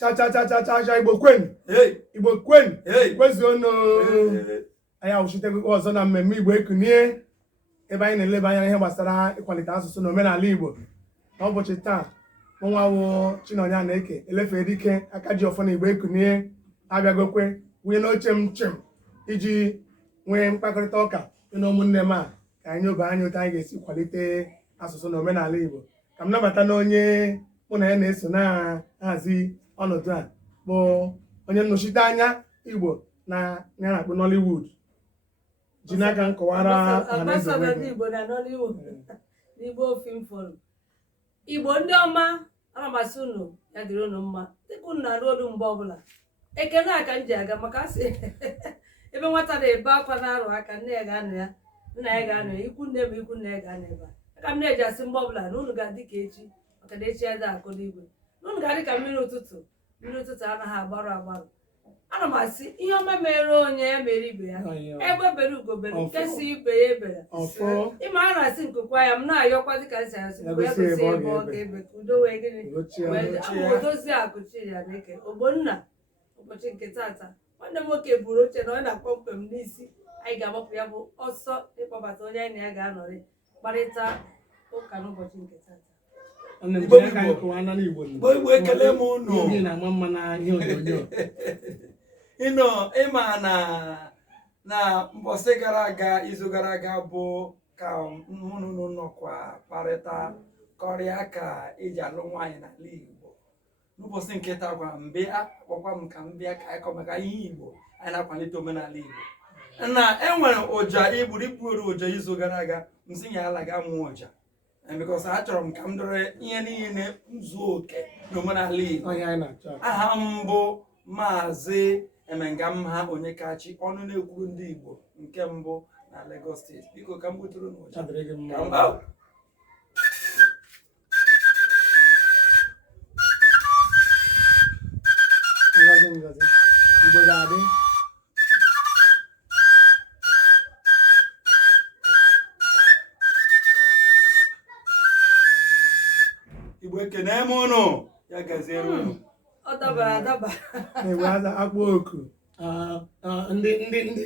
cha Igbo kwen Igbo kwen kwezuo no anyị awụchitegokwa ọzọ na mmemme Igbo ekunie ebe anyị na-eleba anya ihe gbasara ịkwalite asụsụ na omenala Igbo n'ụbọchị taa nwa wụ Chinonye na-eke elefe dike aka ji ọfọ na Igbo ekunie abịagokwe wunye n'oche m chim iji nwee mkpakọrịta ụka na ụmụnne m a ka anyị obe anya otu anyị ga-esi kwalite asụsụ na omenala Igbo ka m nabata na onye mụ na ya na-eso na-ahazi ọnọdụ a bụ onye nnọchite anya Igbo na ya na-akpọ Nollywood ji n'aka nkọwara Igbo na Nollywood n'Igbo Film Forum. Igbo ndị ọma, ana m asị unu ya dịrị unu mma dịka unu na-arụ olu mgbe ọbụla ekele aka m ji aga maka asị ebe nwata na-ebe akwa na-arụ aka nne ya ga-anọ ya nna ya ga-anọ ya ikwu nne m ikwu nne ya ga-anọ ebe a aka m na-eji asị mgbe ọbụla na unu ga-adị ka echi maka na echi ya dị akụ n'igwe na unu ga-adị ka mmiri ụtụtụ anaghị agbarụ agbarụ. Ana m asị ihe ọma mere onye ya mere ibe ya egbe bere ugo bere nke si ibe ya ebere ịma a na-asị nkekwa ya m na-ayọkwa dịka nsị asị mgbe ya kwesịrị ebe ọ ga-ebe ka udo wee gịnị odozi akụchi ya na-eke Ogbonna ụbọchị nke tata nwanne m nwoke buru oche na ọ na-akpọ mkpem n'isi anyị ga-agbapụ ya bụ ọsọ ịkpọbata onye anyị na ya ga-anọrị kparịta ụka n'ụbọchị nke tata. Igbo ekele m unu ịma na mbọsị gara aga izu gara aga bụ ka mụnụnụ nọkwa kparịta kọrịa ka eji alụ nwaanyị n'ala Igbo. N'ụbọchị nke taa gwa mbịa kpọkwa m ka m bịa ka anyị kọ maka ihe Igbo anyị na-akwalite omenala Igbo na enwere ụja igburu ụja izu gara aga nsị ya ala ga mụọ ụja because achọrọ m ka m dore ihe niile zuo oke n'omenala Igbo. Aha m bụ Maazị Emengamha Onyekachi, ọnụ na-ekwuru ndị Igbo nke mbụ na Lagos steeti. Biko ka m buturu n'ụja Igbo ga-adị Igbo ekene m unu ya gaziere unu. Ọ dabara adaba na-ewe akpọ oku ndị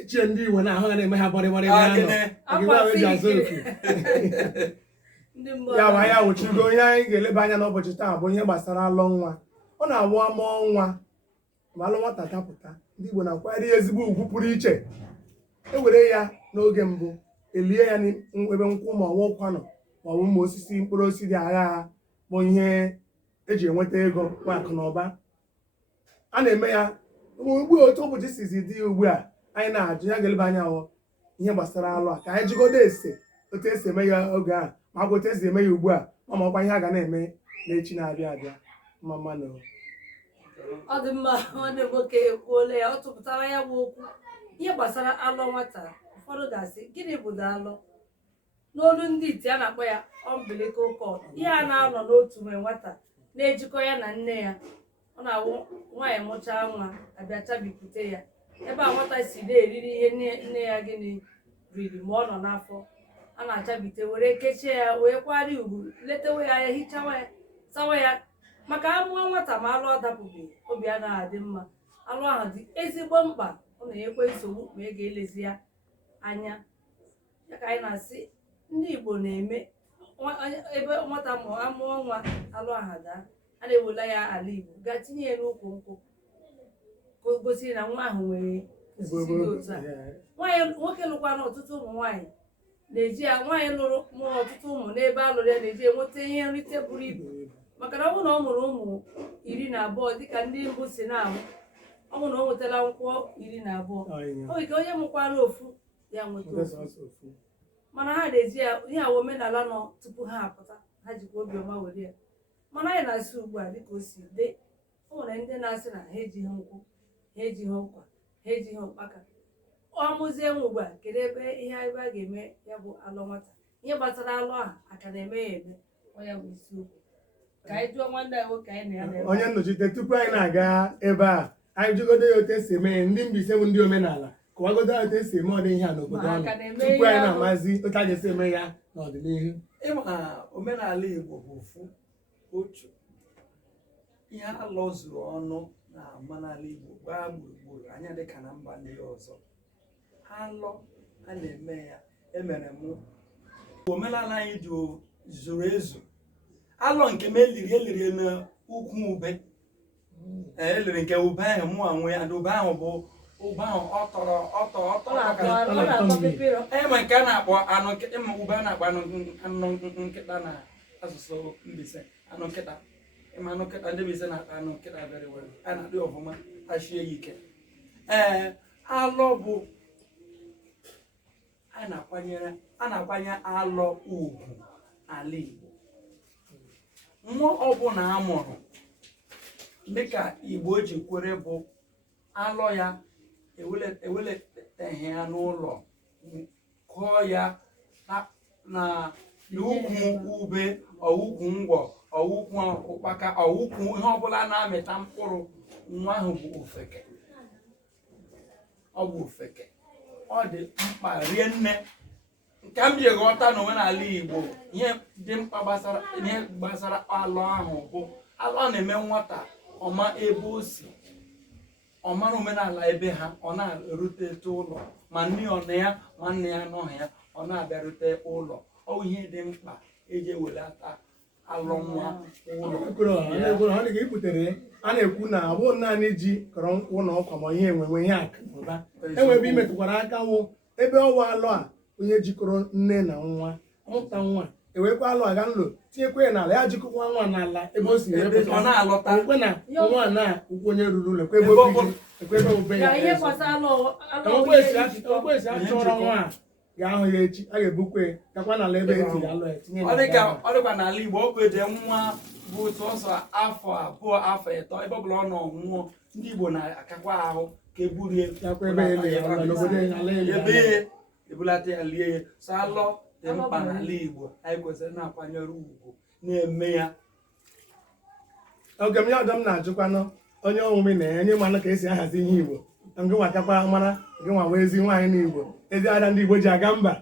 chie ndị Igbo na-ahụ ya na-eme ha bọrịbọrị ya ma ya wụchigo onye anyị ga-eleba anya n'ụbọchị taa bụ ihe gbasara alụ nwa. Ọ na-awụ amụọ nwa ma alụ nwata kapụta ndị Igbo na-akwanyere ya ezigbo ugwu pụrụ iche. Ewere ya n'oge mbụ elie ya n'ebe nkwụ ma ọwa ụkwanụ ma ọ bụ ụmụ osisi mkpụrụ osisi dị agha agha bụ ihe eji enweta ego nwa akụ na ụba. A na-eme ya ugbu otu ụbọchị sizi dị ugbu a anyị na-ajụ ya ga-eleba anya ihe gbasara alụ a ka anyị jigodo ese otu esi eme ya oge a ma ọ bụ otu esi eme ya ugbu a ma ọkwa ihe a ga na-eme n'echi na-abịa abịa mmanụ. Ọ dị mma nwanne m nwoke ekwuola ya ọ tụpụtara ya bụ okwu ihe gbasara alụ nwata. Ụfọdụ ga-asị gịnị bụ alụ? N'olu ndị iti a na-akpọ ya umbilical cord. Ihe a na-anọ n'otu nwere nwata na-ejikọ ya na nne ya. Ọ na-awụ nwaanyị mụchaa nwa abịa chabipụta ya ebe a nwata si na-eriri ihe nne ya gịnị riri ma ọ nọ n'afọ. A na-achabite were kechie ya wee kwari ugwu letewe ya hichawa ya sawa ya maka amụọ nwata ma alụ adapụghị obi anaghị adị mma. Alụ ahụ dị ezigbo mkpa. Ọ na-enyekwa nsogbu ma ị ga-elezi ya anya. Ya ka anyị na-asị ndị Igbo na-eme ebe nwata amụọ nwa alụ aha daa a na-ewela ya ala Igbo gaa tinye ya n'ukwu nkwụ ka o gosiri na nwa ahụ nwere osisi dị otu a. Nwoke lụkwana ọtụtụ ụmụ nwaanyị na-eji ya nwaanyị lụrụ mụrụ ọtụtụ ụmụ n'ebe a lụrụ ya na-eji enweta ihe nrite buru ibu maka na ọ bụrụ na ọ mụrụ ụmụ 12 dịka ndị mbụ si na-amụ. Ọ bụrụ na o nwetara nkwọ 12 o nwere ike onye mụkwara ofu ya nweta ofu mana ha na-eji ya ihe awa omenala nọ tupu ha apụta ha jikwa obiọma were ya. Mana anyị na-asị ugbu a dịka o si dị o nwere ndị na-asị na ha ejighị nkwụ ha ejighị ụkwa ha ejighị ụkpaka. Ọ mụzie nwa ugbu a kedu ebe a ga-eme ya bụ alụ nwata. Ihe gbasara alụ ahụ aka na-eme ya eme ọ ya bụ isiokwu ka anyị jụọ nwanne anyị nwoke anyị na ya onye nnọchite tupu anyị na-aga ebe a anyị jụgodo ya otu esi eme ndị Mbaise bụ ndị omenala kọwagodo ya otu esi eme ọdị ihe a n'obodo ọnụ tupu anyị na-amazi otu a ga-esi eme ya n'ọdịnihu. Ịma omenala Igbo bụ otu ihe alọ zuru ọnụ na omenala Igbo gbaa gburugburu anya dịka na mba ndị ọzọ. Alọ a na-eme ya emere m omenala anyị zuru ezu. Alọ nke m eliri n'ukwu ube, eliri nke ube ahụ mụ anwe ya, ube ahụ bụ ube ahụ enwe nke a na-akpọ anụ nkịta, ube a na-akpọ anụ nkịta na asụsụ Mbaise, anụ nkịta. Ịma anụ nkịta ndị Mbaise na-akpa anụ nkịta very well, a na-adị ọfụma, achie ya ike. Alọ bụ a na-akwanye alọ ugwu ala Igbo. Nwa ọbụla a mụrụ dịka Igbo ji kwere bụ alọ ya eweletaghị ya n'ụlọ, kụọ ya na ukwu ube, ọwụkwu ngwọ, ọwụkwu ụkpaka, ọwụkwu ihe ọbụla na-amịta mkpụrụ. Nwa ahụ bụ ofeke. Ọ bụ ofeke. Ọ dị mkpa rie nne. Nke m ji ghọta n'omenala Igbo ihe dị mkpa gbasara alọ ahụ bụ alọ na-eme nwata ọma ebe o si, ọ mara omenala ebe ha, ọ na-erutete ụlọ, ma nne ọ na ya ma nne ya anọghị ya, ọ na-abịarute ụlọ. Ọ ihe dị mkpa eji ewelata alọ nwa ụlọ. A na-ekwu na ọ bụghị naanị ji kọrọ nkwụ na ọkwa ma ihe enwenwe ihe akụ na ụba, enwebe imetụkwara aka wụ ebe ọwa alọ a onye jikọrọ nne na nwa mụta nwa ewekwa alụ aga nlo tinyekwa ya n'ala, ya jikọkwa nwa n'ala ebe o si ekwe na nwa na ụkwụ onye ruru ụlọ ekwe ebe obe ya okwesi achọrọ nwa a ga-ahụ ya echi, a ga-ebukwe gakwa n'ala ebe etiri alụ ya tinye. Ọ dịkwa n'ala Igbo o kwede nwa bụ sọsọ afọ abụọ afọ ịtọ, ebe ọ bụla ọ nọ nwụọ, ndị Igbo na-akakwa ahụ ka eburie ebe ebulata ya lie ya. So alọ dị mkpa n'ala Igbo, anyị kwesịrị na-akwanyere ugwu na-eme ya. Oge m ya ọdọ m na-ajụkwanụ onye omume na-enye mmanụ ka esi ahazi ihe Igbo, gị nwatakwa mara gị nwa wee ezi nwaanyị n'Igbo, ezi ada ndị Igbo ji aga mba.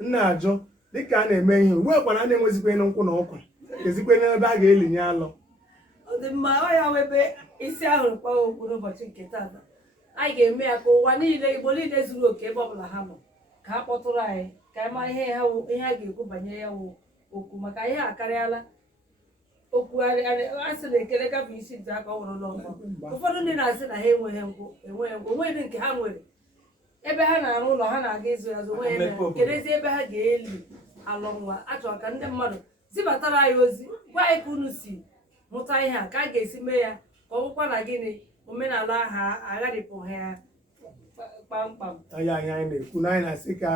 Nna ajụ dịka a na-eme ihe ugbu a kwana na-enwezikwe nkwụ na ụkwa, ezikwe n'ebe a ga-elinye alọ. Ọ dị mma, ọ ya webe isi ahụ mkpa okwu n'ụbọchị nke taata. Anyị ga-eme ya ka ụwa niile, Igbo niile zuru oke ebe ọbụla ha nọ, ka ha kpọtụrụ anyị ka anyị mara ihe a ga-ekwu banyere ya wụ okwu, maka ihe akarịala okwu. A sị na ekele gafee isi ntị aka ọ nwere ụlọ mkpọ. Ụfọdụ ndị na-asị na ha enweghị nkwụ, onweghị nke ha nwere. Ebe ha na-arụ ụlọ, ha na-aga ịzụ ya azụ, onweghị kedezi ebe ha ga-eli alọ nwa. Achọrọ ka ndị mmadụ zibatara anyị ozi, gwa anyị ka unu si mụta ihe a, ka a ga-esi mee ya ka ọ bụkwa na gịnị omenala ha agharịpụghị ya kpamkpam. Anyị na-ekwu na anyị na-asị ka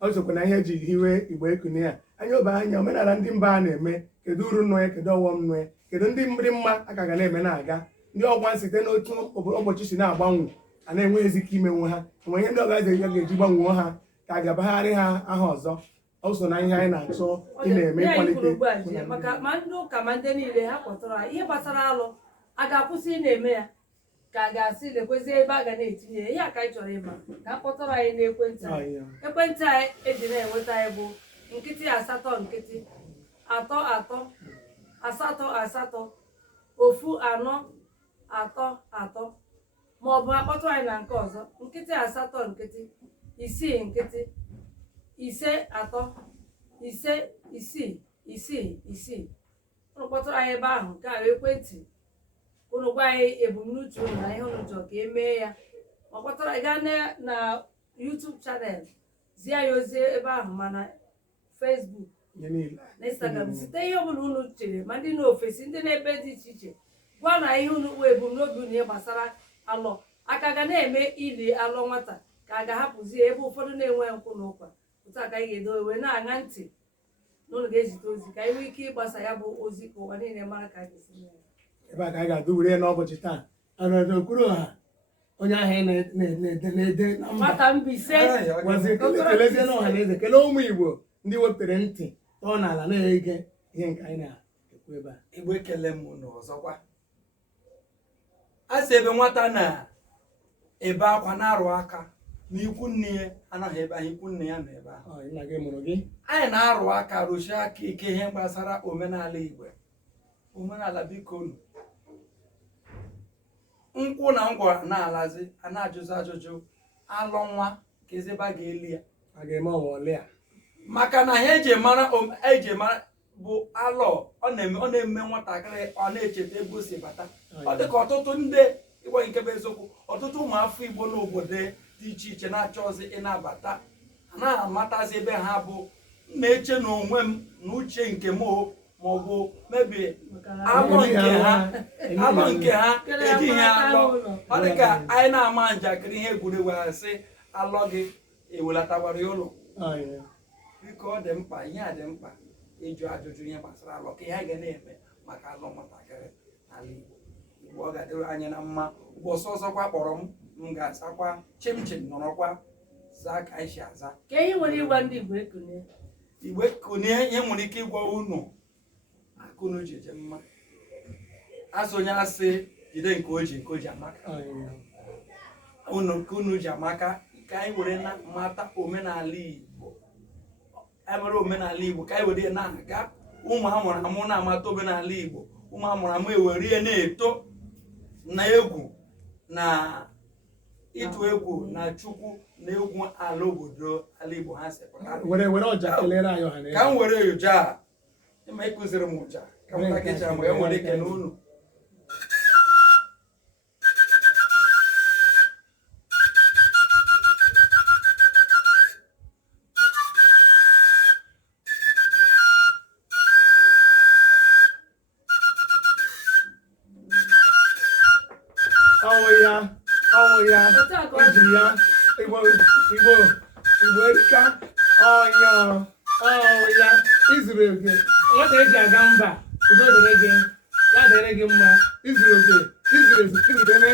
ọ sokwa na ihe eji hiwe Igbo ekune ya anya obe anya omenala ndị mba a na-eme, kedu uru nọ ya, kedu ọghọm nọ ya, kedu ndị mma aka ga na-eme na-aga, ndị ọgwa site n'otu ụbọchị si na-agbanwe a na-enweghịzi ike imenwu ha, enwe ihe ndị ọgazi ga-eji gbanwuo ha ka a ga-abagharị ha aha ọzọ. O so na ihe anyị na-achọ ị na-eme ịkwalite maka ma ndị ụka ma ndị niile ha kpọtara ihe gbasara alụ a ga-akwụsị ị na-eme ya, ka a ga-asị lekwezi ebe a ga na-etinye ya. Ihe a ka anyị chọrọ ịma, ka a kpọtara anyị n'ekwentị anyị. Ekwentị anyị eji na-enweta anyị bụ nkịtị asatọ nkịtị atọ atọ asatọ asatọ ofu anọ atọ atọ, maọbụ akpọtụ anyị na nke ọzọ nkịtị asatọ nkịtị isii nkịtị ise atọ ise isii isii isii. Unu kpọtụrụ anyị ebe ahụ, nke a ekwentị unu gwa anyị ebumnuche unu na ihe unu chọrọ ka e mee ya. Ma kpọtara anyị gaa na YouTube channel, zie ya ozi ebe ahụ, mana Facebook na Instagram, site ihe ọbụla unu chere, ma ndị n'ofesi ndị n'ebe dị iche iche, gwa na ihe unu kpụ ebumnobi unu ihe gbasara alọ. Aka ga na-eme ili alọ nwata ka a ga-ahapụzi ebe ụfọdụ na-enwe nkwụ na ụkwa. Otu a ka anyị ga-edo wee na-aṅa ntị na ụlọ ga-ezite ozi ka anyị nwee ike ịgbasa ya bụ ozi ka ụwa niile mara ka a ga-esi mee ya. Ebe a ka anyị ga-adụwere n'ụbọchị taa. Okoro ha onye ahụ na-ede na nwata Mbaise kelezie n'ọha na eze, kelee ụmụ Igbo ndị wepụtara ntị tọọ n'ala na-ege ihe nke anyị na-ekwu ebe a. Igbo ekele m unu ọzọkwa. A sị ebe nwata na-ebe akwa na-arụ aka na ikwu nne ya anaghị ebe ahụ, ikwu nne ya nọ ebe ahụ. Nna gị mụrụ gị. Anyị na-arụ aka rụchie aka ike ihe gbasara omenala Igbo. Omenala biko unu nkwụ na ngwara na-alazi a na-ajụzi ajụjụ alọ nwa ka ezi ebe a ga-eli ya a ga-eme ọwọli a maka na ha eji mara bụ alọ ọ na-eme nwatakịrị ọ na-echeta ebe o si bata ọ dị ka ọtụtụ ndị Igbo nke bụ eziokwu ọtụtụ ụmụafọ Igbo n'obodo dị iche iche na-achọzi ịnabata na-amatazi ebe ha bụ na-eche na onwe m na uche nke m maọbụ mebi alọ nke ha ejighị alọ ọ dị ka anyị na-ama njakịrị ihe egwuregwu asị alọ gị ewelatawara ya ụlọ biko ọ dị mkpa ihe a dị mkpa ịjụ ajụjụ ihe gbasara alọ ka ihe a ga na-eme maka alọ nwatakịrị n'ala Igbo ọ ga-adịrị anyị na mma ụbọchị ọzọkwa kpọrọ m ga-asakwa chimchim nọrọkwa zaa ka anyị si aza ka ihe nwere ịgwa ndị Igbo ekune Igbo ekune ihe nwere ike ịgwa unu akụnụ ji eje mma asị onye asị jide nke o ji amaka unu nke unu ji amaka ka anyị were na mata omenala Igbo emere omenala Igbo ka anyị were na-aga ụmụ amụrụ amụ na-amata omenala Igbo ụmụ amụrụ amụ ewere ihe na-eto na egwu na ịtụ egwu na Chukwu na egwu ala obodo ala Igbo ha sepụta ka m were ụja a ịma ịkụziri m ụja ka m takecha mgbe e nwere ike na unu ọwụ ya ejiri ya Igbo erika ọnya ọwụ ya izuru oke nwata eji aga mba udo dịrị gị ya dịrị gị mma izuru oke izuru eme